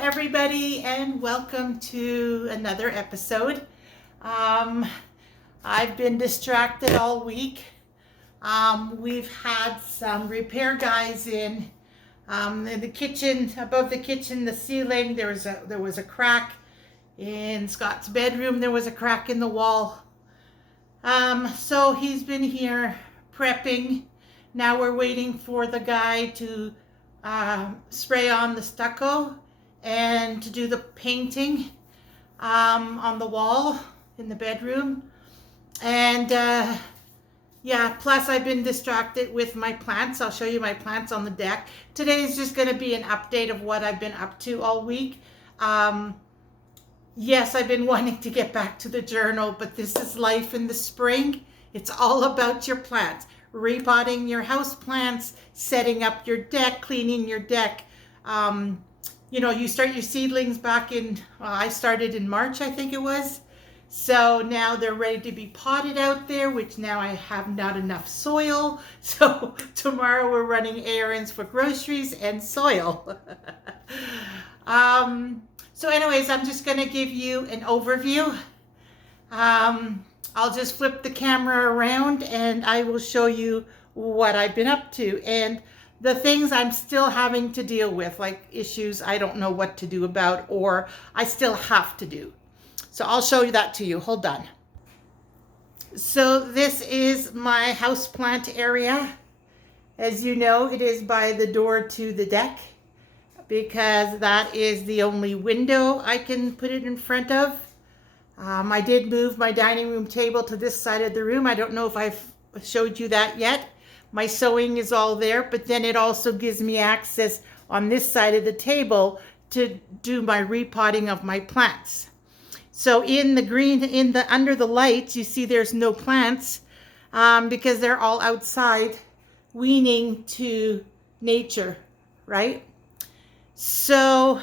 everybody, and welcome to another episode. I've been distracted all week. We've had some repair guys in the kitchen, above the kitchen, the ceiling. There was a crack in Scott's bedroom. There was a crack in the wall. So he's been here prepping. Now we're waiting for the guy to spray on the stucco and to do the painting on the wall in the bedroom. And yeah, plus I've been distracted with my plants. I'll show you my plants on the deck. Today is just going to be an update of what I've been up to all week. Yes, I've been wanting to get back to the journal, but this is life in the spring. It's all about your plants. Repotting your house plants, setting up your deck, cleaning your deck. You start your seedlings back in, I started in March, I think it was. So now they're ready to be potted out there, which now I have not enough soil. So tomorrow we're running errands for groceries and soil. So anyways, I'm just going to give you an overview. I'll just flip the camera around and I will show you what I've been up to and the things I'm still having to deal with, like issues I don't know what to do about or I still have to do. So I'll show you that to you. Hold on. So this is my houseplant area. As you know, it is by the door to the deck because that is the only window I can put it in front of. I did move my dining room table to this side of the room. I don't know if I've showed you that yet. My sewing is all there, but then it also gives me access on this side of the table to do my repotting of my plants. So in the green, under the lights, you see there's no plants because they're all outside weaning to nature, right? So,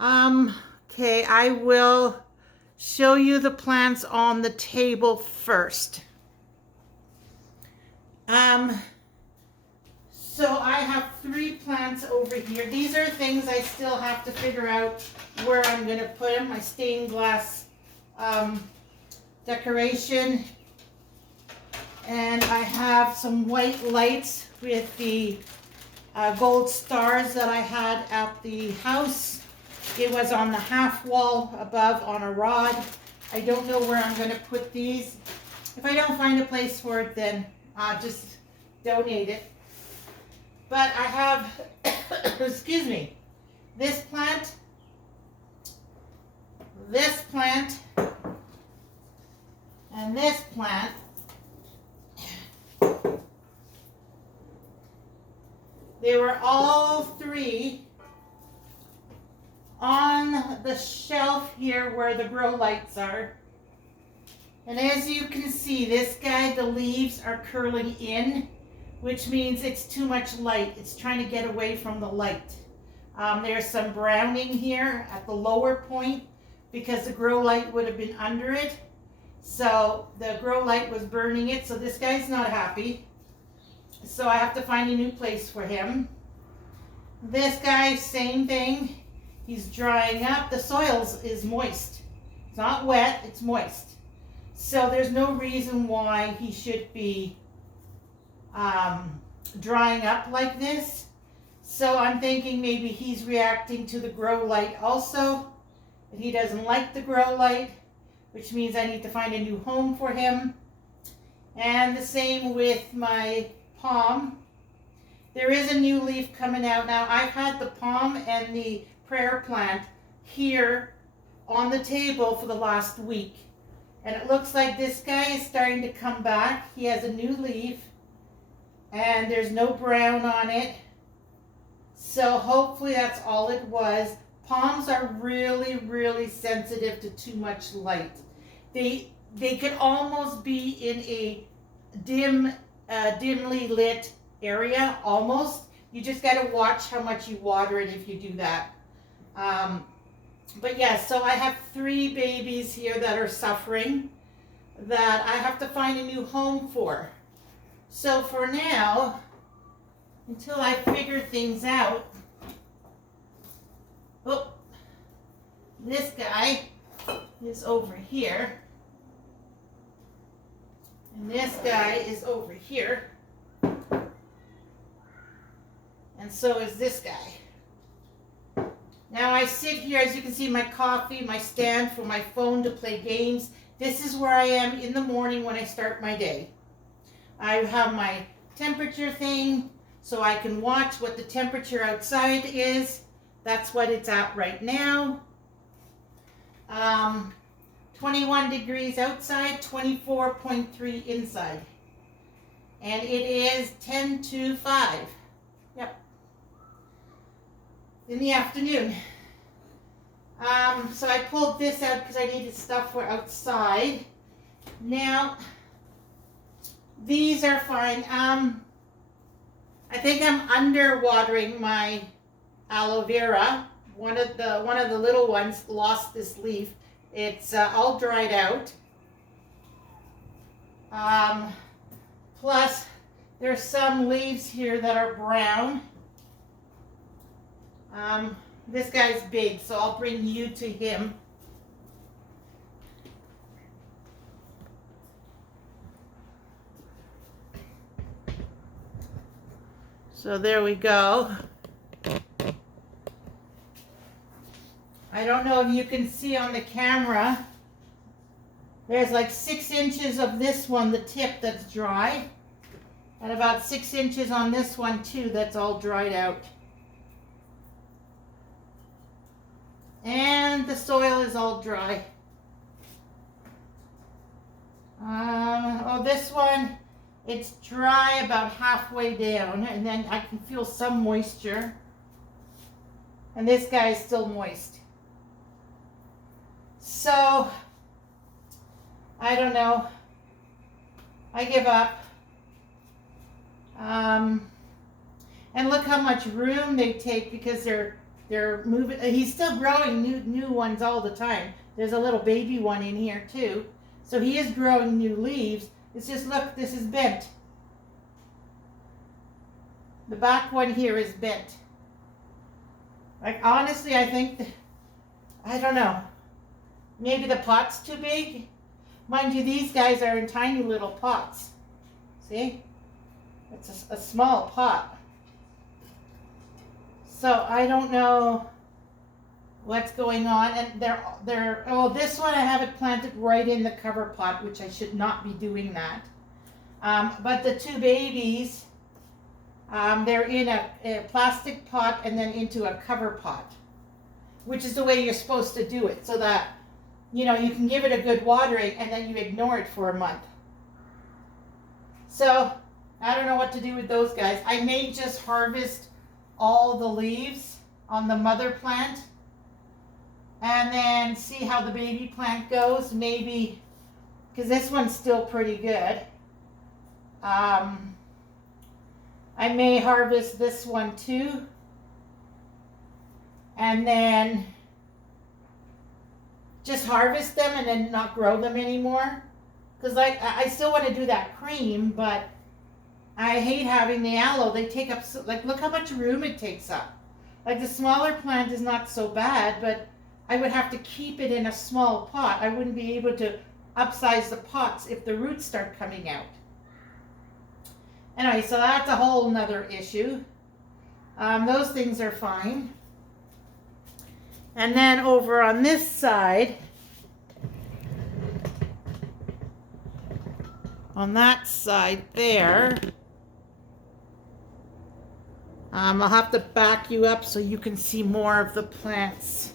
okay, I will show you the plants on the table first. So I have 3 plants over here. These are things I still have to figure out where I'm going to put them. My stained glass decoration. And I have some white lights with the gold stars that I had at the house. It was on the half wall above on a rod. I don't know where I'm going to put these. If I don't find a place for it, then I'll just donate it. But I have, excuse me, this plant, and this plant. They were all 3 on the shelf here where the grow lights are. And as you can see, this guy, the leaves are curling in, which means it's too much light. It's trying to get away from the light. There's some browning here at the lower point because the grow light would have been under it. So the grow light was burning it. So this guy's not happy. So I have to find a new place for him. This guy, same thing. He's drying up. The soil is moist. It's not wet, it's moist. So there's no reason why he should be drying up like this. So I'm thinking maybe he's reacting to the grow light also. And he doesn't like the grow light, which means I need to find a new home for him. And the same with my palm. There is a new leaf coming out. Now I've had the palm and the prayer plant here on the table for the last week. And it looks like this guy is starting to come back. He has a new leaf and there's no brown on it. So hopefully that's all it was. Palms are really, really sensitive to too much light. They could almost be in a dimly lit area, almost. You just got to watch how much you water it if you do that. But yeah, so I have 3 babies here that are suffering that I have to find a new home for. So for now, until I figure things out, oh, This guy is over here. And this guy is over here. And so is this guy. Now I sit here, as you can see, my coffee, my stand for my phone to play games. This is where I am in the morning when I start my day. I have my temperature thing so I can watch what the temperature outside is. That's what it's at right now. 21 degrees outside, 24.3 inside. And it is 10 to 5. Yep. In the afternoon. So I pulled this out because I needed stuff for outside. Now, these are fine. I think I'm underwatering my aloe vera. One of the little ones lost this leaf. It's all dried out. Plus, there's some leaves here that are brown. This guy's big, so I'll bring you to him. So there we go. I don't know if you can see on the camera. There's like 6 inches of this one, the tip that's dry. And about 6 inches on this one too, that's all dried out. And the soil is all dry. This one, it's dry about halfway down, and then I can feel some moisture. And this guy is still moist. So, I don't know. I give up. And look how much room they take because they're moving. He's still growing new ones all the time. There's a little baby one in here too. So he is growing new leaves. It's just, look, this is bent. The back one here is bent. Like, honestly, I think, I don't know. Maybe the pot's too big. Mind you, these guys are in tiny little pots. See? It's a small pot. So I don't know what's going on. And this one I have it planted right in the cover pot, which I should not be doing that. But the 2 babies, they're in a plastic pot and then into a cover pot, which is the way you're supposed to do it, so that, you know, you can give it a good watering and then you ignore it for a month. So I don't know what to do with those guys. I may just harvest all the leaves on the mother plant and then see how the baby plant goes. Maybe, because this one's still pretty good. I may harvest this one too, and then just harvest them and then not grow them anymore. Because I still want to do that cream, but I hate having the aloe. They take up, like, look how much room it takes up. Like, the smaller plant is not so bad, but I would have to keep it in a small pot. I wouldn't be able to upsize the pots if the roots start coming out. Anyway, so that's a whole nother issue. Those things are fine. And then over on this side, on that side there, I'll have to back you up so you can see more of the plants.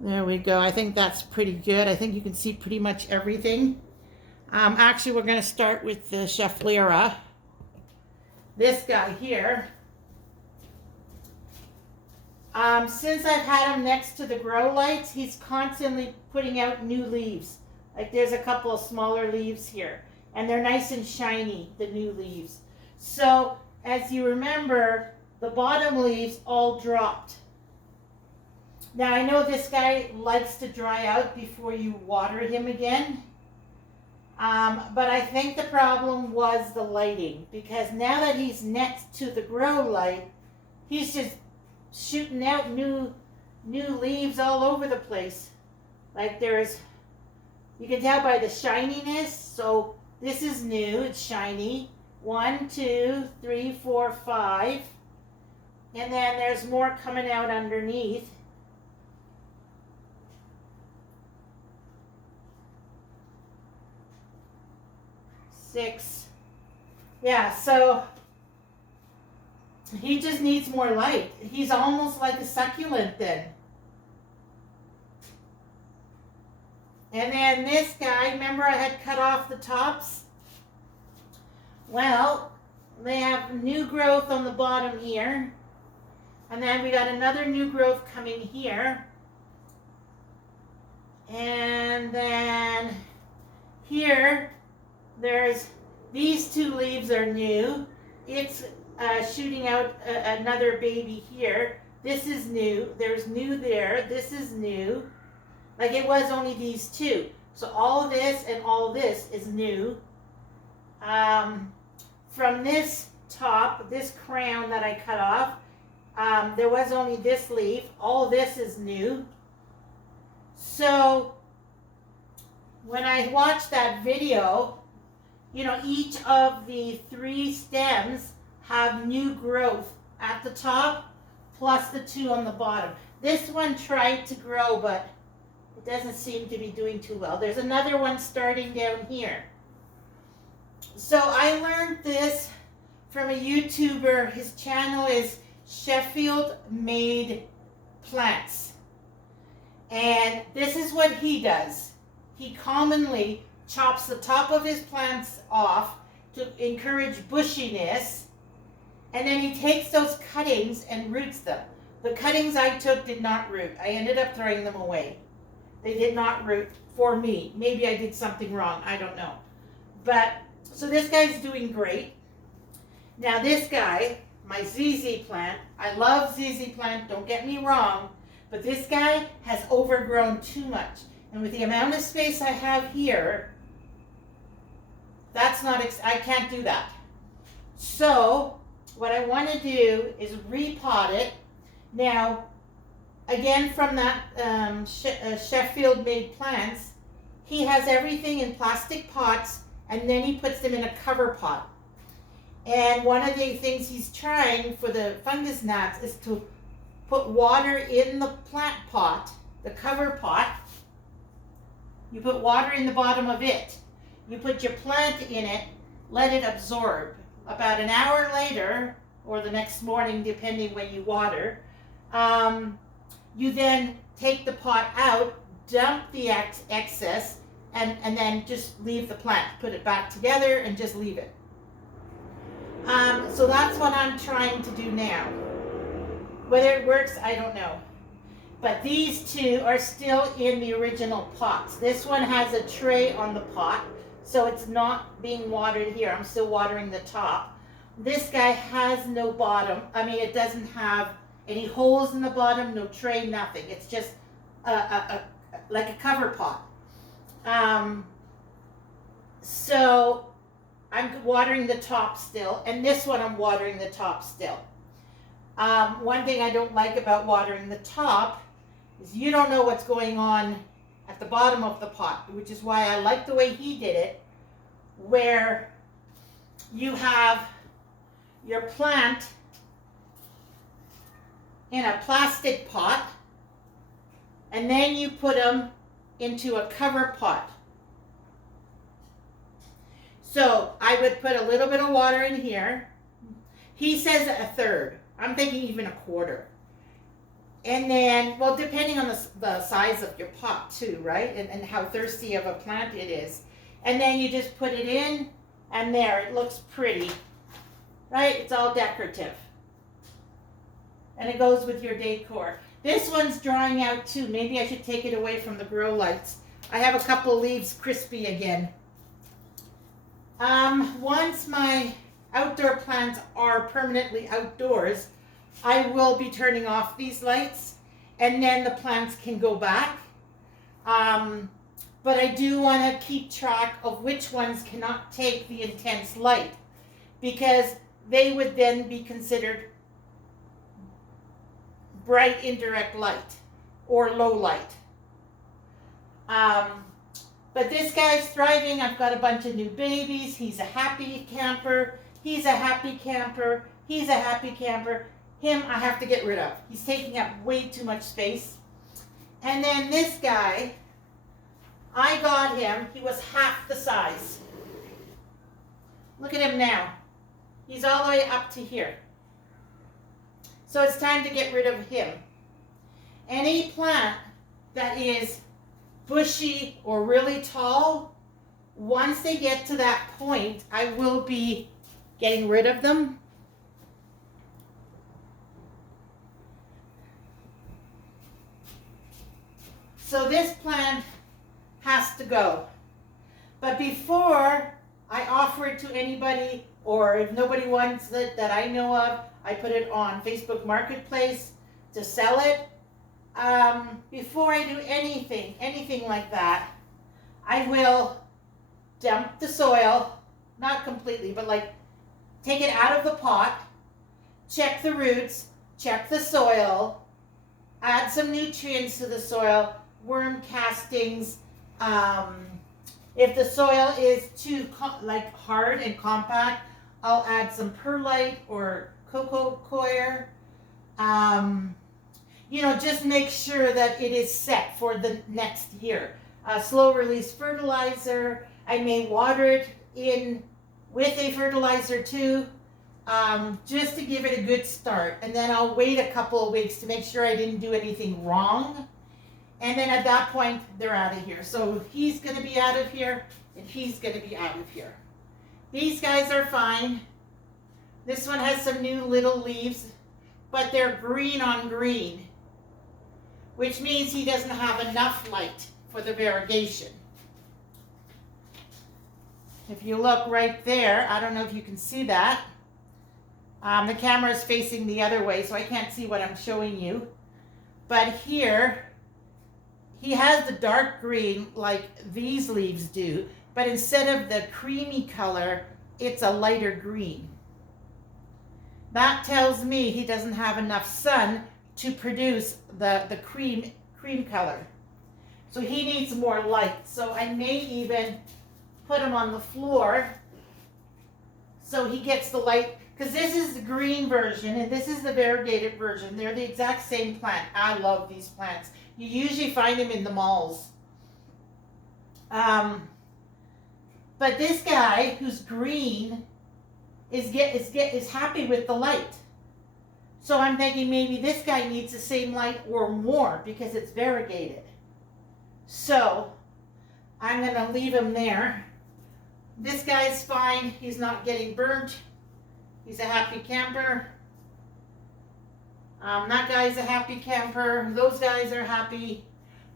There we go. I think that's pretty good. I think you can see pretty much everything. Actually, we're going to start with the Chef Lyra. This guy here. Since I've had him next to the grow lights, he's constantly putting out new leaves. Like, there's a couple of smaller leaves here, and they're nice and shiny, the new leaves. So, as you remember, the bottom leaves all dropped. Now, I know this guy likes to dry out before you water him again. But I think the problem was the lighting, because now that he's next to the grow light, he's just shooting out new leaves all over the place. Like you can tell by the shininess. So this is new, it's shiny. 1, 2, 3, 4, 5. And then there's more coming out underneath. Six. Yeah, so he just needs more light. He's almost like a succulent then. And then this guy, remember I had cut off the tops? Well, they have new growth on the bottom here. And then we got another new growth coming here. And then here, there's these 2 leaves are new. It's shooting out another baby here. This is new. There's new there. This is new. Like it was only these 2. So all of this and all of this is new. From this top, this crown that I cut off, there was only this leaf. All this is new. So when I watched that video, you know, each of the 3 stems have new growth at the top, plus the 2 on the bottom. This one tried to grow, but it doesn't seem to be doing too well. There's another one starting down here. So I learned this from a YouTuber. His channel is Sheffield Made Plants. And this is what he does. He commonly chops the top of his plants off to encourage bushiness, and then he takes those cuttings and roots them. The cuttings I took did not root. I ended up throwing them away. They did not root for me. Maybe I did something wrong. I don't know. But, so this guy's doing great. Now this guy, my ZZ plant, I love ZZ plant, don't get me wrong, but this guy has overgrown too much. And with the amount of space I have here, that's not, I can't do that. So what I want to do is repot it. Now, again, from that Sheffield Made Plants, he has everything in plastic pots, and then he puts them in a cover pot. And one of the things he's trying for the fungus gnats is to put water in the plant pot, the cover pot. You put water in the bottom of it. You put your plant in it, let it absorb. About an hour later, or the next morning, depending when you water, you then take the pot out, dump the excess, and then just leave the plant. Put it back together and just leave it. So that's what I'm trying to do now. Whether it works, I don't know. But these 2 are still in the original pots. This one has a tray on the pot, so it's not being watered here. I'm still watering the top. This guy has no bottom. I mean, it doesn't have any holes in the bottom, no tray, nothing. It's just like a cover pot. So I'm watering the top still, and this one I'm watering the top still. One thing I don't like about watering the top is you don't know what's going on at the bottom of the pot, which is why I like the way he did it, where you have your plant in a plastic pot, and then you put them into a cover pot. So I would put a little bit of water in here. He says a third. I'm thinking even a quarter. And then, well, depending on the size of your pot too, right? And how thirsty of a plant it is. And then you just put it in, and there, it looks pretty, right? It's all decorative. And it goes with your decor. This one's drying out too. Maybe I should take it away from the grow lights. I have a couple leaves crispy again. Once my outdoor plants are permanently outdoors, I will be turning off these lights, and then the plants can go back. but I do want to keep track of which ones cannot take the intense light, because they would then be considered bright indirect light or low light. But this guy's thriving. I've got a bunch of new babies. He's a happy camper. He's a happy camper. He's a happy camper. Him, I have to get rid of. He's taking up way too much space. And then this guy, I got him. He was half the size. Look at him now. He's all the way up to here. So it's time to get rid of him. Any plant that is bushy or really tall, once they get to that point, I will be getting rid of them. So this plant has to go. But before I offer it to anybody, or if nobody wants it that I know of, I put it on Facebook Marketplace to sell it. Before I do anything like that, I will dump the soil, not completely, but like take it out of the pot, check the roots, check the soil, add some nutrients to the soil, worm castings. If the soil is too hard and compact, I'll add some perlite or cocoa coir. Just make sure that it is set for the next year. Slow release fertilizer. I may water it in with a fertilizer too, just to give it a good start. And then I'll wait a couple of weeks to make sure I didn't do anything wrong. And then at that point, they're out of here. So he's going to be out of here, and he's going to be out of here. These guys are fine. This one has some new little leaves, but they're green on green, which means he doesn't have enough light for the variegation. If you look right there, I don't know if you can see that. The camera is facing the other way, so I can't see what I'm showing you. But here, he has the dark green like these leaves do, but instead of the creamy color, it's a lighter green. That tells me he doesn't have enough sun to produce the cream color. So he needs more light. So I may even put him on the floor so he gets the light, because this is the green version and this is the variegated version. They're the exact same plant. I love these plants. You usually find them in the malls. But this guy who's green is happy with the light. So I'm thinking maybe this guy needs the same light or more because it's variegated. So I'm going to leave him there. This guy's fine. He's not getting burnt. He's a happy camper. That guy's a happy camper. Those guys are happy.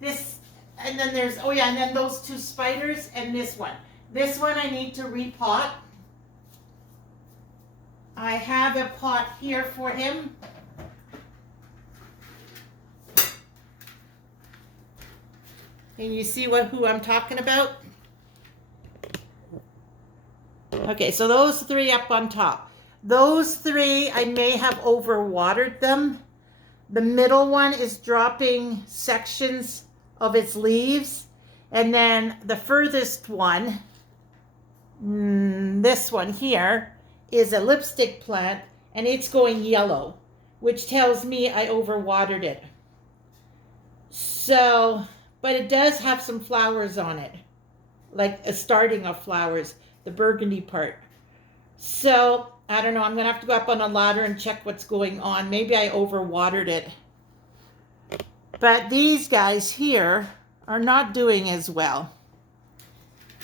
And then there's, and then those two spiders and this one. This one I need to repot. I have a pot here for him. Can you see who I'm talking about? Okay, so those three up on top. Those three, I may have overwatered them. The middle one is dropping sections of its leaves. And then the furthest one, this one here, is a lipstick plant, and it's going yellow, which tells me I overwatered it. So, but it does have some flowers on it, like a starting of flowers, the burgundy part. So, I don't know, I'm going to have to go up on a ladder and check what's going on. Maybe I overwatered it. But these guys here are not doing as well.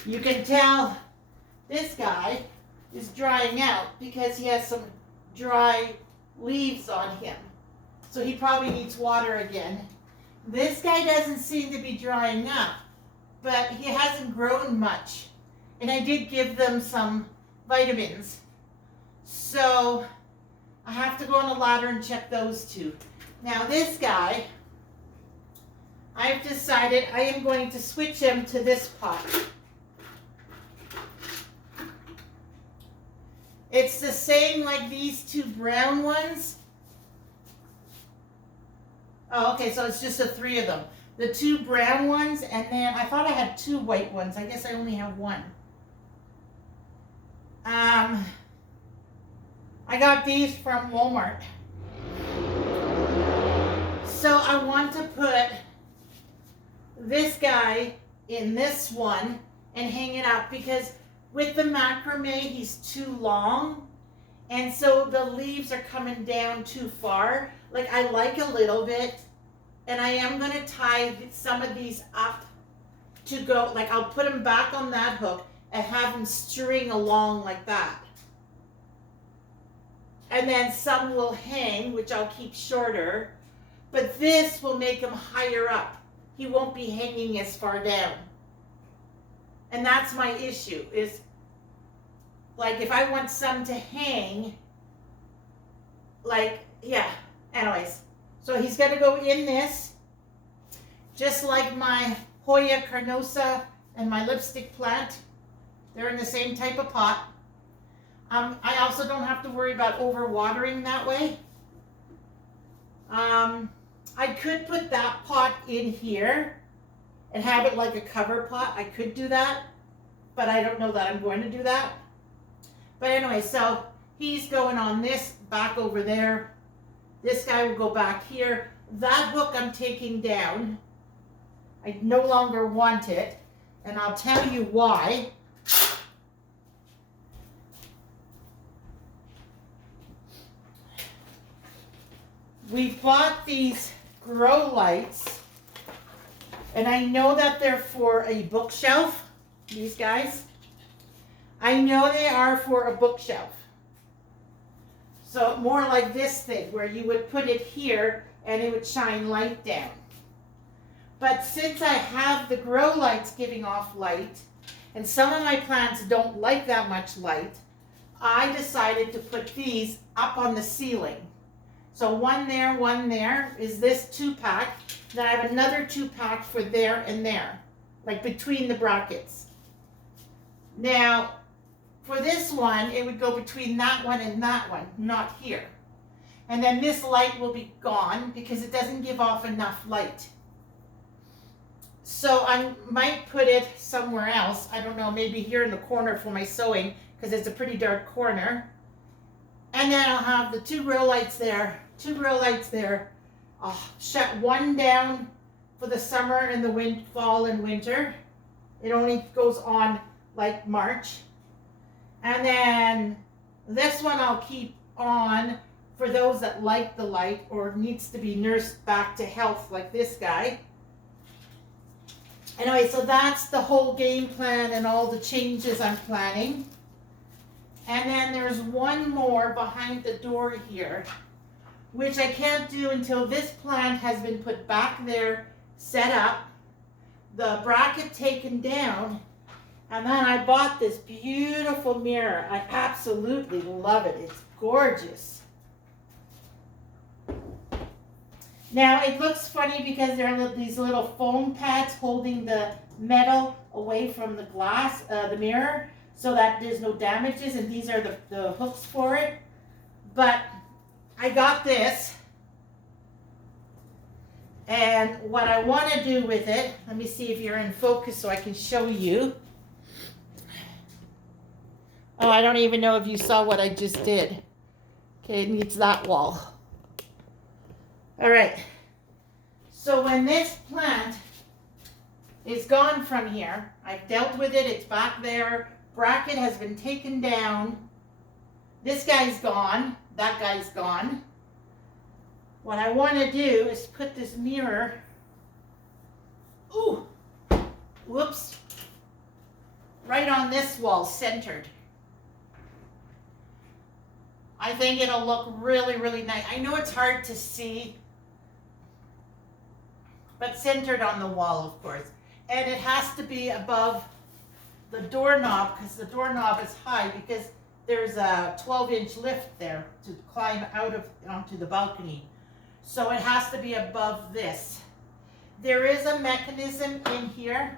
You can tell this guy is drying out because he has some dry leaves on him. So he probably needs water again. This guy doesn't seem to be drying up, but he hasn't grown much. And I did give them some vitamins. So I have to go on a ladder and check those two. Now this guy, I've decided I am going to switch him to this pot. It's the same like these two brown ones. Oh, okay, so it's just the three of them. The two brown ones, and then I thought I had two white ones. I guess I only have one. I got these from Walmart. So I want to put this guy in this one and hang it up because with the macrame, he's too long. And so the leaves are coming down too far. Like I like a little bit. And I am going to tie some of these up to go, like I'll put them back on that hook and have them string along like that. And then some will hang, which I'll keep shorter. But this will make him higher up. He won't be hanging as far down. And that's my issue, is like if I want some to hang, like, yeah, anyways. So he's going to go in this, just like my Hoya carnosa and my lipstick plant. They're in the same type of pot. I also don't have to worry about overwatering that way. I could put that pot in here and have it like a cover pot. I could do that, but I don't know that I'm going to do that. But anyway, so he's going on this back over there. This guy will go back here. That hook I'm taking down. I no longer want it, and I'll tell you why. We bought these grow lights, and I know that they're for a bookshelf, these guys. I know they are for a bookshelf. So more like this thing, where you would put it here and it would shine light down. But since I have the grow lights giving off light, and some of my plants don't like that much light, I decided to put these up on the ceiling. So one there is this 2-pack. Then I have another 2-pack for there and there, like between the brackets. Now, for this one, it would go between that one and that one, not here. And then this light will be gone because it doesn't give off enough light. So I might put it somewhere else. I don't know, maybe here in the corner for my sewing because it's a pretty dark corner. And then I'll have the 2 grow lights there, 2 grow lights there. I'll shut one down for the summer and the fall and winter. It only goes on like March. And then this one I'll keep on for those that like the light or needs to be nursed back to health, like this guy. Anyway, so that's the whole game plan and all the changes I'm planning. And then there's one more behind the door here, which I can't do until this plant has been put back there, set up, the bracket taken down. And then I bought this beautiful mirror. I absolutely love it. It's gorgeous. Now it looks funny because there are these little foam pads holding the metal away from the glass, the mirror, so that there's no damages, and these are the hooks for it. But I got this, and what I want to do with it, let me see if you're in focus so I can show you. Oh, I don't even know if you saw what I just did. Okay, it needs that wall. All right. So when this plant is gone from here, I've dealt with it, it's back there, bracket has been taken down, this guy's gone, that guy's gone. What I want to do is put this mirror, ooh, whoops, right on this wall, centered. I think it'll look really, really nice. I know it's hard to see, but centered on the wall, of course. And it has to be above the doorknob because the doorknob is high because there's a 12-inch lift there to climb out of onto the balcony. So it has to be above this. there is a mechanism in here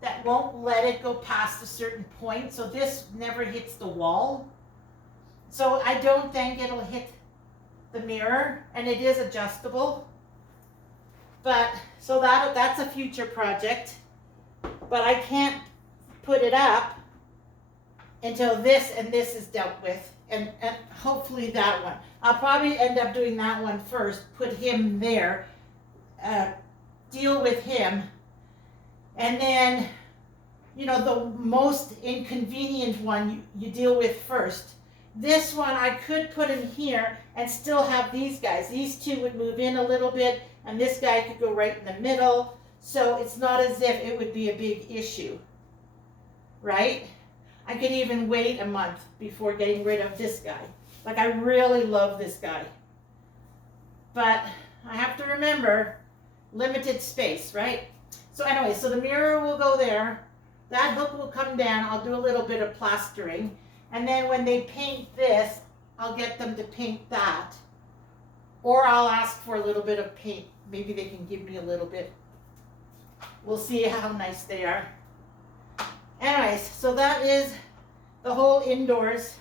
that won't let it go past a certain point, so this never hits the wall. So I don't think it'll hit the mirror, and it is adjustable. But so that's a future project, but I can't put it up until this and this is dealt with, and hopefully that one. I'll probably end up doing that one first, put him there, deal with him, and then, you know, the most inconvenient one you deal with first. This one I could put in here and still have these guys. These two would move in a little bit, and this guy could go right in the middle. So it's not as if it would be a big issue, right? I could even wait a month before getting rid of this guy. Like, I really love this guy. But I have to remember, limited space, right? So anyway, so the mirror will go there. That hook will come down. I'll do a little bit of plastering. And then when they paint this, I'll get them to paint that. Or I'll ask for a little bit of paint. Maybe they can give me a little bit. We'll see how nice they are. Anyways, so that is the whole indoors.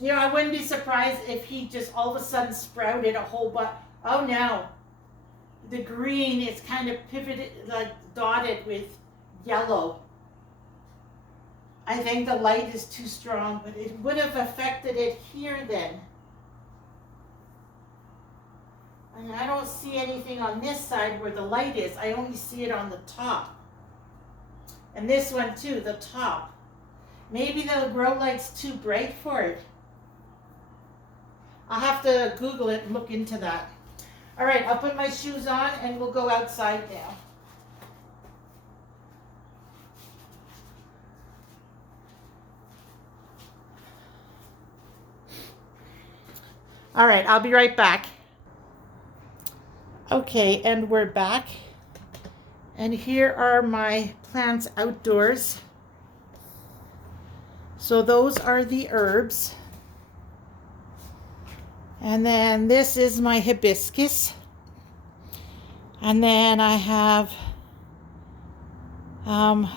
You know, I wouldn't be surprised if he just all of a sudden sprouted a whole bunch. Oh no, the green is kind of pivoted, like dotted with yellow. I think the light is too strong, but it would have affected it here then. And I don't see anything on this side where the light is. I only see it on the top. And this one too, the top. Maybe the grow light's too bright for it. I'll have to Google it and look into that. All right, I'll put my shoes on and we'll go outside now. All right, I'll be right back. Okay, and we're back. And here are my plants outdoors. So those are the herbs. And then this is my hibiscus. And then I have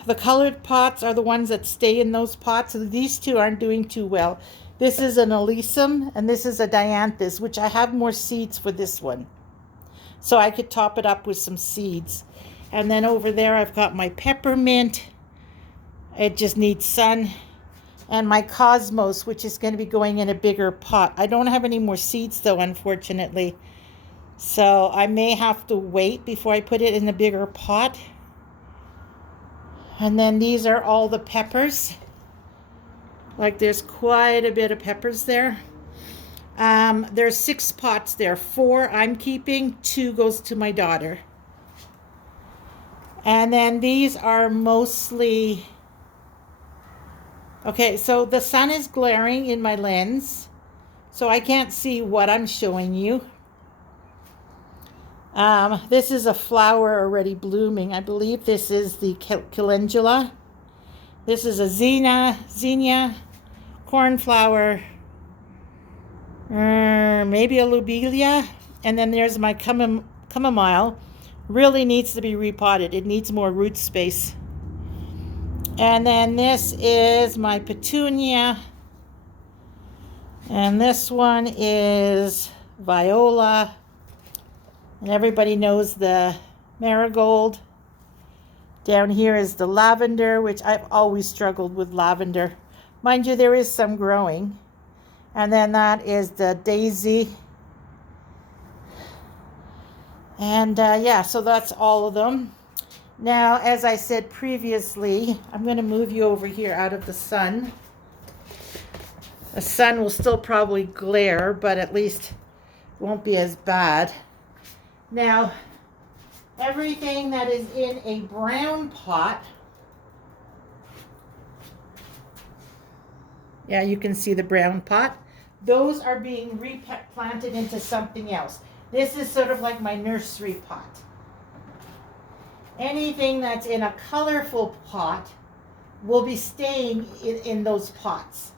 the colored pots are the ones that stay in those pots. So these two aren't doing too well. This is an alyssum and this is a dianthus, which I have more seeds for this one. So I could top it up with some seeds. And then over there I've got my peppermint. It just needs sun. And my cosmos, which is going to be going in a bigger pot. I don't have any more seeds though, unfortunately. So I may have to wait before I put it in a bigger pot. And then these are all the peppers. Like there's quite a bit of peppers there. There's 6 pots there. 4 I'm keeping, 2 goes to my daughter. And then these are mostly... Okay, so the sun is glaring in my lens, so I can't see what I'm showing you. This is a flower already blooming. I believe this is the calendula. This is a zinnia, cornflower, maybe a lobelia. And then there's my chamomile. Really needs to be repotted. It needs more root space. And then this is my petunia. And this one is viola. And everybody knows the marigold. Down here is the lavender, which I've always struggled with lavender. Mind you, there is some growing. And then that is the daisy. And yeah, so that's all of them. Now, as I said previously, I'm going to move you over here out of the sun. The sun will still probably glare, but at least it won't be as bad. Now, everything that is in a brown pot, yeah, you can see the brown pot, those are being replanted into something else. This is sort of like my nursery pot. Anything that's in a colorful pot will be staying in those pots.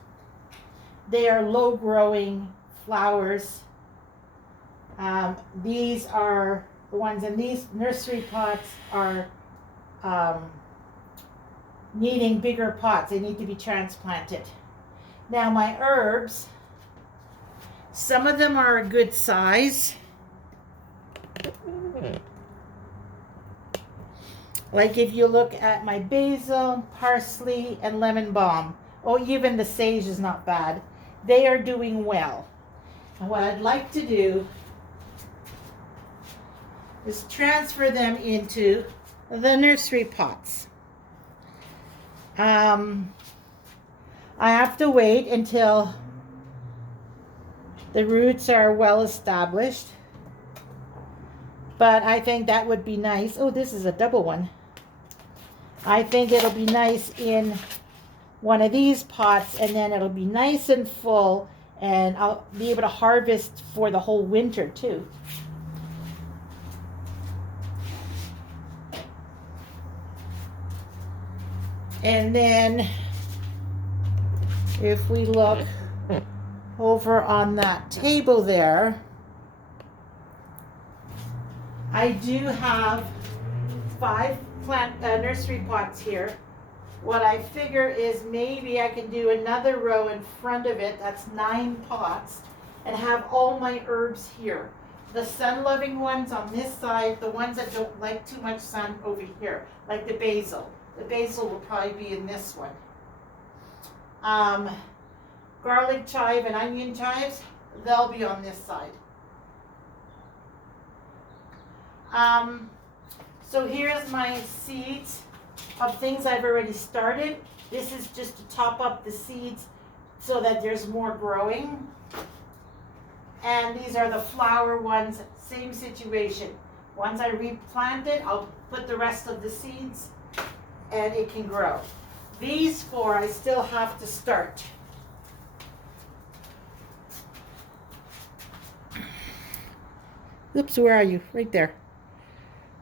They are low growing flowers. These are the ones in these nursery pots are needing bigger pots. They need to be transplanted. Now my herbs, some of them are a good size. Like if you look at my basil, parsley, and lemon balm, oh, even the sage is not bad. They are doing well. And what I'd like to do is transfer them into the nursery pots. I have to wait until the roots are well established, but I think that would be nice. Oh, this is a double one. I think it'll be nice in one of these pots, and then it'll be nice and full, and I'll be able to harvest for the whole winter too. And then if we look over on that table there, I do have 5 nursery pots here. What I figure is maybe I can do another row in front of it, that's 9 pots, and have all my herbs here. The sun-loving ones on this side, the ones that don't like too much sun over here, like the basil. The basil will probably be in this one. Garlic chive and onion chives, they'll be on this side. So here's my seeds of things I've already started. This is just to top up the seeds so that there's more growing. And these are the flower ones, same situation. Once I replant it, I'll put the rest of the seeds and it can grow. These 4 I still have to start. Oops, where are you? Right there.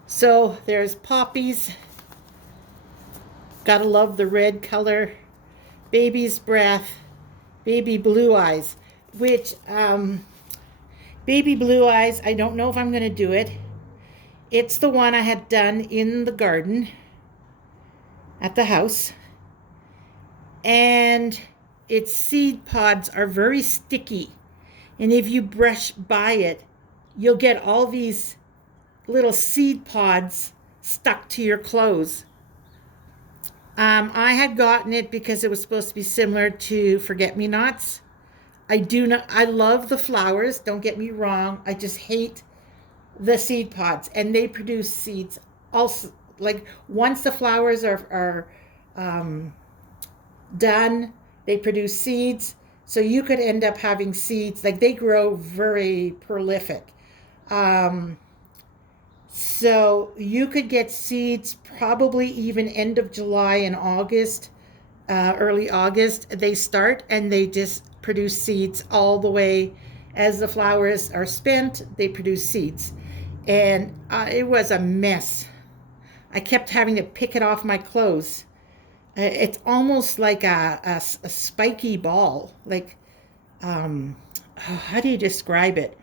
So there's poppies. Gotta love the red color. Baby's breath. Baby blue eyes. Which, baby blue eyes, I don't know if I'm gonna do it. It's the one I had done in the garden at the house. And its seed pods are very sticky. And if you brush by it, you'll get all these little seed pods stuck to your clothes. I had gotten it because it was supposed to be similar to forget-me-nots. I love the flowers, don't get me wrong. I just hate the seed pods, and they produce seeds also. Like once the flowers are done, they produce seeds. So you could end up having seeds, like they grow very prolific. So you could get seeds probably even end of July and August, early August. They start and they just produce seeds all the way. As the flowers are spent, they produce seeds. And it was a mess. I kept having to pick it off my clothes. It's almost like a spiky ball. Like, how do you describe it?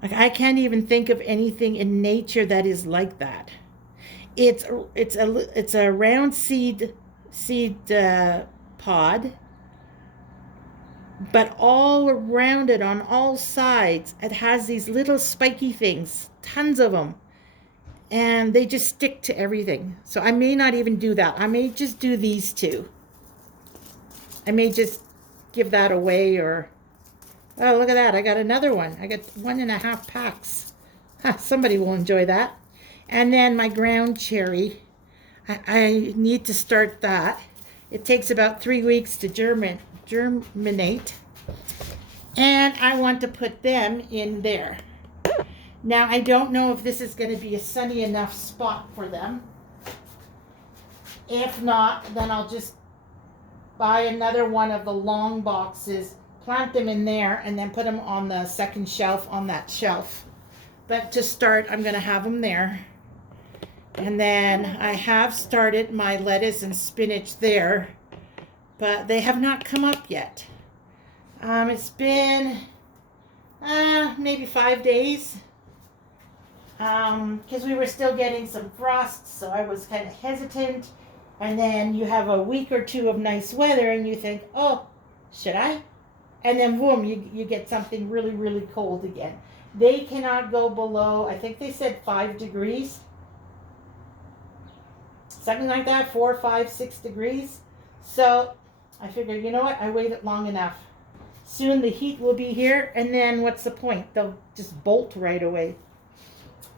Like, I can't even think of anything in nature that is like that. It's a round seed pod, but all around it on all sides it has these little spiky things, tons of them, and they just stick to everything. So I may not even do that. I may just do these 2. I may just give that away, or oh, look at that, I got another one. I got 1.5 packs. Somebody will enjoy that. And then my ground cherry, I need to start that. It takes about 3 weeks to germinate. And I want to put them in there. Now, I don't know if this is going to be a sunny enough spot for them. If not, then I'll just buy another one of the long boxes, plant them in there, and then put them on the second shelf on that shelf. But to start, I'm going to have them there. And then I have started my lettuce and spinach there, but they have not come up yet. It's been maybe 5 days because we were still getting some frosts, so I was kind of hesitant. And then you have a week or two of nice weather and you think, oh, should I? And then boom, you get something really, really cold again. They cannot go below, I think they said 5 degrees. Something like that, 4, 5, 6 degrees. So I figured, you know what? I waited long enough. Soon the heat will be here, and then what's the point? They'll just bolt right away.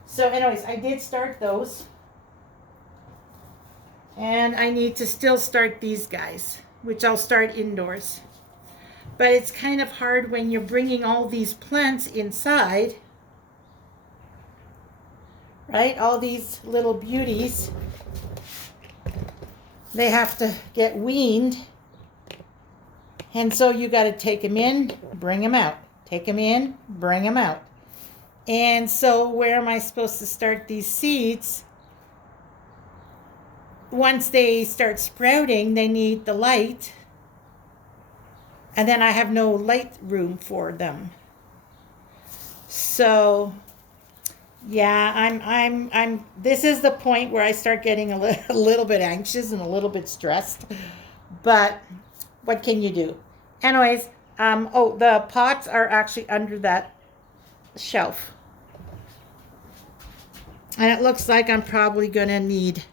So anyways, I did start those. And I need to still start these guys, which I'll start indoors. But it's kind of hard when you're bringing all these plants inside, right? All these little beauties. They have to get weaned. And so you got to take them in, bring them out. Take them in, bring them out. And so where am I supposed to start these seeds? Once they start sprouting, they need the light. And then I have no light room for them. So yeah, I'm this is the point where I start getting a little bit anxious and a little bit stressed. But what can you do? Anyways, oh, the pots are actually under that shelf. And it looks like I'm probably gonna need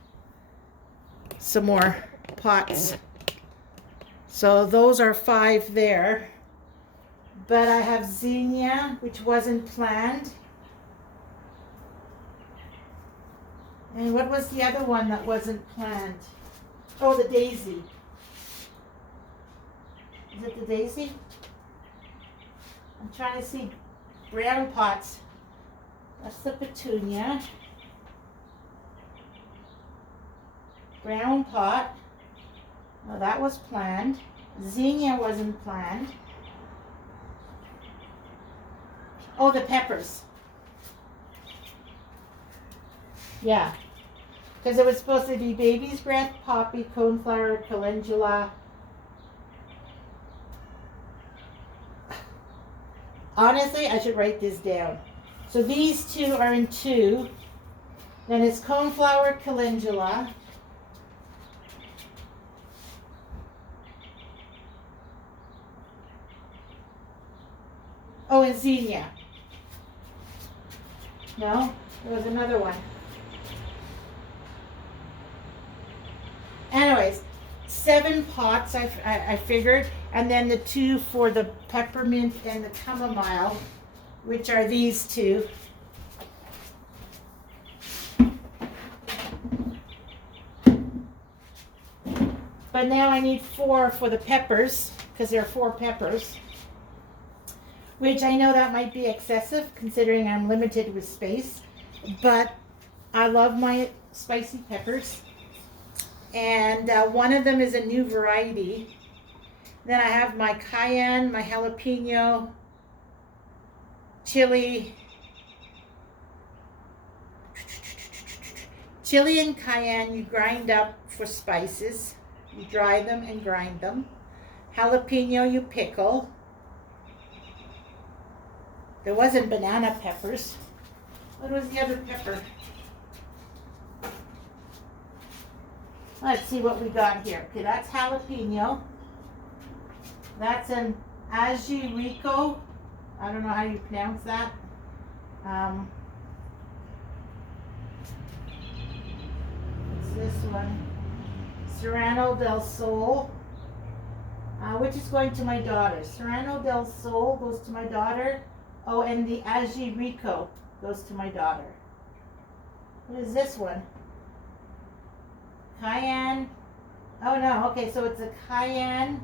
some more pots. So those are 5 there. But I have zinnia, which wasn't planned. And what was the other one that wasn't planned? Oh, the daisy. Is it the daisy? I'm trying to see brown pots. That's the petunia. Brown pot. Oh, that was planned. Zinnia wasn't planned. Oh, the peppers. Yeah. Because it was supposed to be baby's breath, poppy, coneflower, calendula. Honestly, I should write this down. So these 2 are in 2. Then it's coneflower, calendula. Oh, and zinnia. No, there was another one. Anyways, 7 pots I figured, and then the 2 for the peppermint and the chamomile, which are these 2. But now I need 4 for the peppers, because there are 4 peppers. Which I know that might be excessive considering I'm limited with space, but I love my spicy peppers. And one of them is a new variety. Then I have my cayenne, my jalapeno, chili. Chili and cayenne you grind up for spices. You dry them and grind them. Jalapeno you pickle. There wasn't banana peppers. What was the other pepper? Let's see what we got here. Okay, that's jalapeno. That's an Angelika. I don't know how you pronounce that. What's this one? Serrano del Sol, which is going to my daughter. Serrano del Sol goes to my daughter. Oh, and the Angelika goes to my daughter. What is this one? Cayenne. Oh no, okay, so it's a cayenne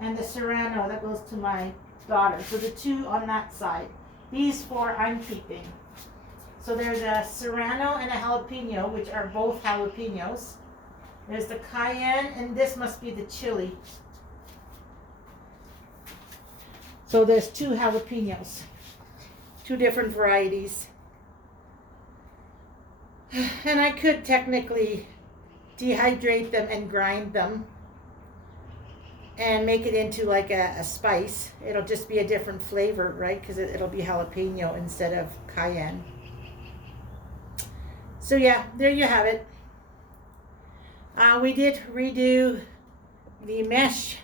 and the serrano that goes to my daughter. So the 2 on that side. These 4 I'm keeping. So there's a serrano and a jalapeno, which are both jalapenos. There's the cayenne, and this must be the chili. So there's 2 jalapenos. 2 different varieties. And I could technically dehydrate them and grind them and make it into like a spice. It'll just be a different flavor, right? Because it'll be jalapeno instead of cayenne. So yeah, there you have it. We did redo the mesh.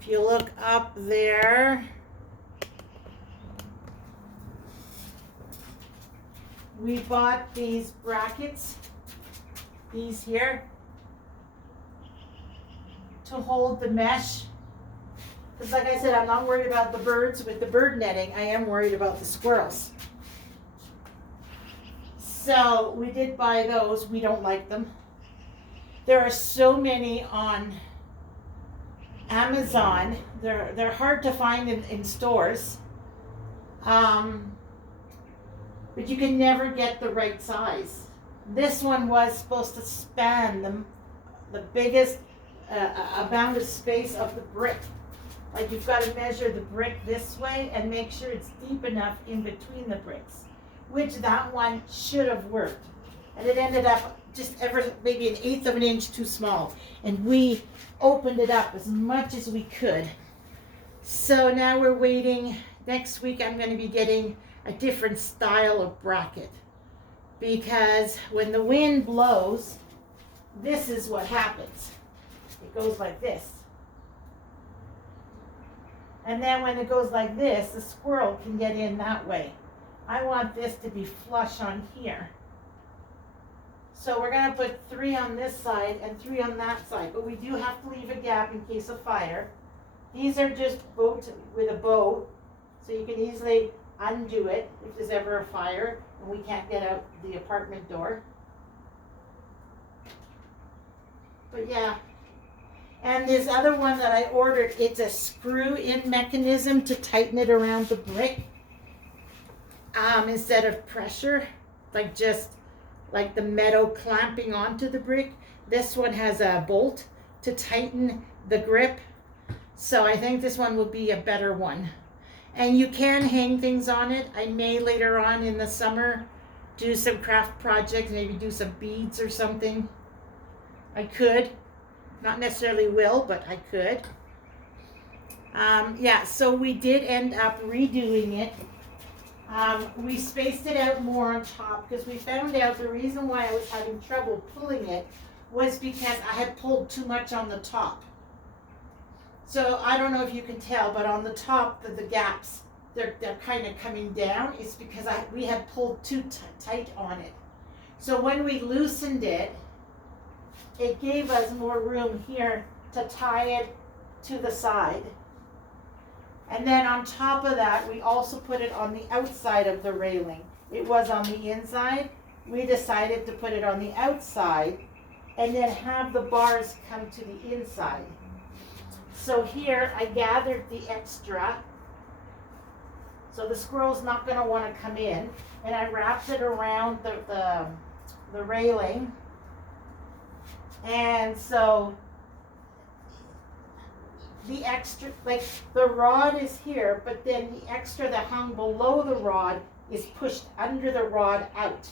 If you look up there, we bought these brackets, these here, to hold the mesh. Because like I said, I'm not worried about the birds with the bird netting. I am worried about the squirrels. So we did buy those. We don't like them. There are so many on Amazon. They're hard to find in stores. But you can never get the right size. This one was supposed to span the biggest amount of space of the brick. Like you've got to measure the brick this way and make sure it's deep enough in between the bricks, which that one should have worked. And it ended up just maybe 1/8 of an inch too small. And we opened it up as much as we could. So now we're waiting. Next week I'm going to be getting a different style of bracket, because when the wind blows, this is what happens. It goes like this. And then when it goes like this, the squirrel can get in that way. I want this to be flush on here. So we're going to put 3 on this side and 3 on that side, but we do have to leave a gap in case of fire. These are just bolted with a bow, so you can easily undo it if there's ever a fire and we can't get out the apartment door. But yeah. And this other one that I ordered, it's a screw-in mechanism to tighten it around the brick instead of pressure, like just like the metal clamping onto the brick. This one has a bolt to tighten the grip. So I think this one will be a better one. And you can hang things on it. I may later on in the summer do some craft projects, maybe do some beads or something. I could. Not necessarily will, but I could. Yeah, so we did end up redoing it. We spaced it out more on top because we found out the reason why I was having trouble pulling it was because I had pulled too much on the top. So I don't know if you can tell, but on the top, the gaps, they're kind of coming down. It's because we had pulled too tight on it. So when we loosened it, it gave us more room here to tie it to the side. And then on top of that, we also put it on the outside of the railing. It was on the inside. We decided to put it on the outside and then have the bars come to the inside. So here I gathered the extra, so the squirrel's not going to want to come in, and I wrapped it around the railing. And so the extra, like the rod is here, but then the extra that hung below the rod is pushed under the rod out.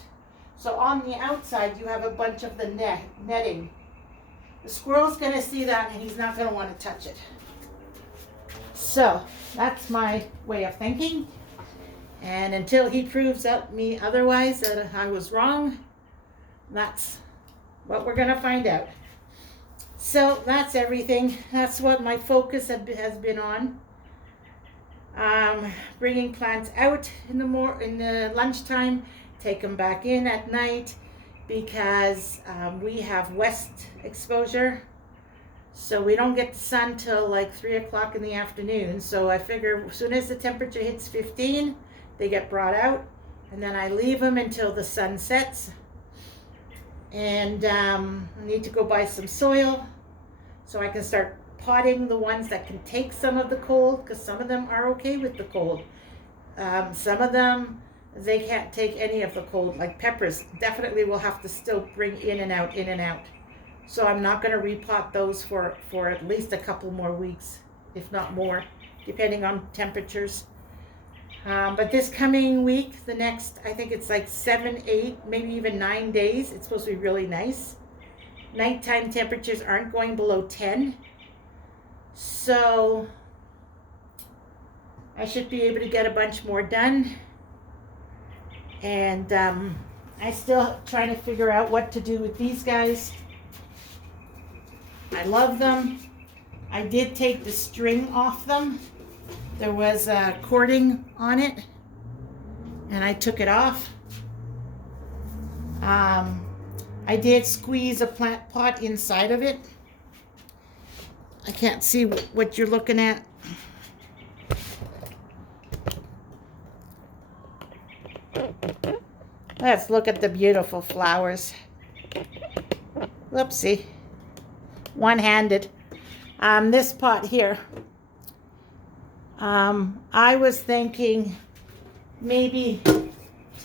So on the outside you have a bunch of the netting. The squirrel's going to see that and he's not going to want to touch it. So that's my way of thinking. And until he proves me otherwise, that I was wrong, that's what we're going to find out. So that's everything. That's what my focus has been on. Bringing plants out in the lunchtime, take them back in at night, because we have west exposure, so we don't get the sun till like 3 o'clock in the afternoon. So I figure as soon as the temperature hits 15, they get brought out, and then I leave them until the sun sets. And I need to go buy some soil so I can start potting the ones that can take some of the cold, because some of them are okay with the cold. Some of them, they can't take any of the cold, like peppers definitely will have to still bring in and out, in and out. So I'm not going to repot those for at least a couple more weeks, if not more, depending on temperatures. But this coming week, the next, I think it's like 7, 8, maybe even 9 days, it's supposed to be really nice. nighttime temperatures aren't going below 10. So I should be able to get a bunch more done. And I still trying to figure out what to do with these guys. I love them. I did take the string off them. There was a cording on it, and I took it off. I did squeeze a plant pot inside of it. I can't see what you're looking at. Let's look at the beautiful flowers. Whoopsie. One-handed. This pot here. I was thinking maybe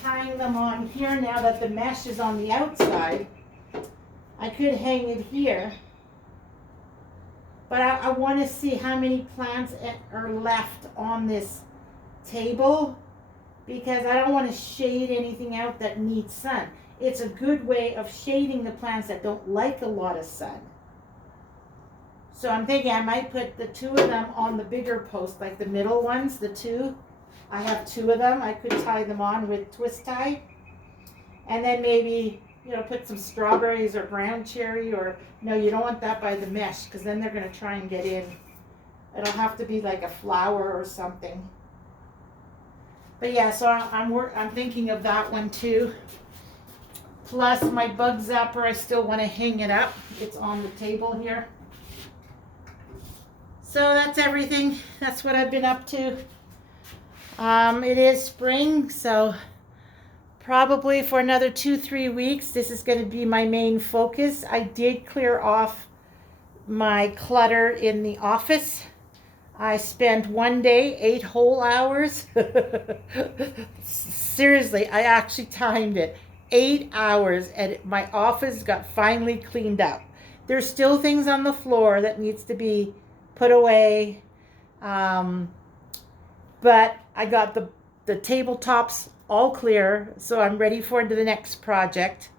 tying them on here now that the mesh is on the outside. I could hang it here. But I want to see how many plants are left on this table, because I don't want to shade anything out that needs sun. It's a good way of shading the plants that don't like a lot of sun. So I'm thinking I might put the two of them on the bigger post, like the middle ones, the two. I have two of them. I could tie them on with twist tie. And then maybe, put some strawberries or ground cherry, or no, you don't want that by the mesh, because then they're going to try and get in. It'll have to be like a flower or something. But yeah, so I'm thinking of that one too. Plus my bug zapper, I still want to hang it up. It's on the table here. So that's everything. That's what I've been up to. It is spring, so probably for another 2-3 weeks, this is going to be my main focus. I did clear off my clutter in the office. I spent one day, 8 whole hours. Seriously, I actually timed it. 8 hours, and my office got finally cleaned up. There's still things on the floor that needs to be put away. But I got the tabletops all clear, so I'm ready for the next project.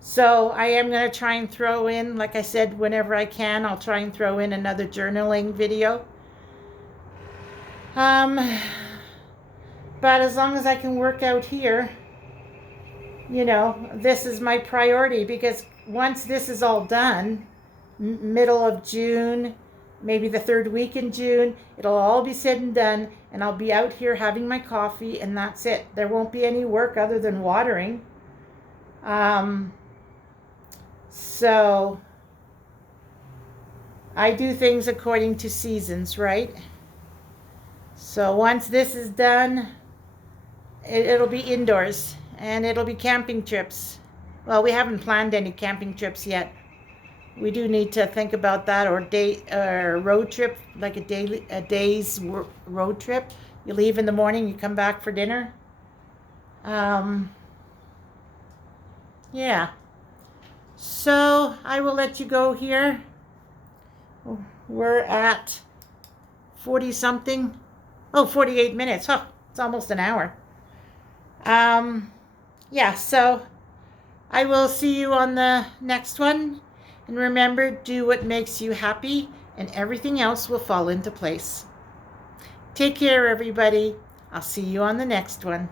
So I am going to try and throw in, like I said, whenever I can, I'll try and throw in another journaling video. But as long as I can work out here, this is my priority, because once this is all done, middle of June, maybe the 3rd week in June, it'll all be said and done, and I'll be out here having my coffee, and that's it. There won't be any work other than watering. So I do things according to seasons, right? So once this is done, it'll be indoors, and it'll be camping trips. Well, we haven't planned any camping trips yet. We do need to think about that, or road trip, like a day's road trip. You leave in the morning, you come back for dinner. Yeah. So I will let you go here. We're at 40-something. Oh, 48 minutes. Huh, it's almost an hour. Yeah, so I will see you on the next one. And remember, do what makes you happy, and everything else will fall into place. Take care, everybody. I'll see you on the next one.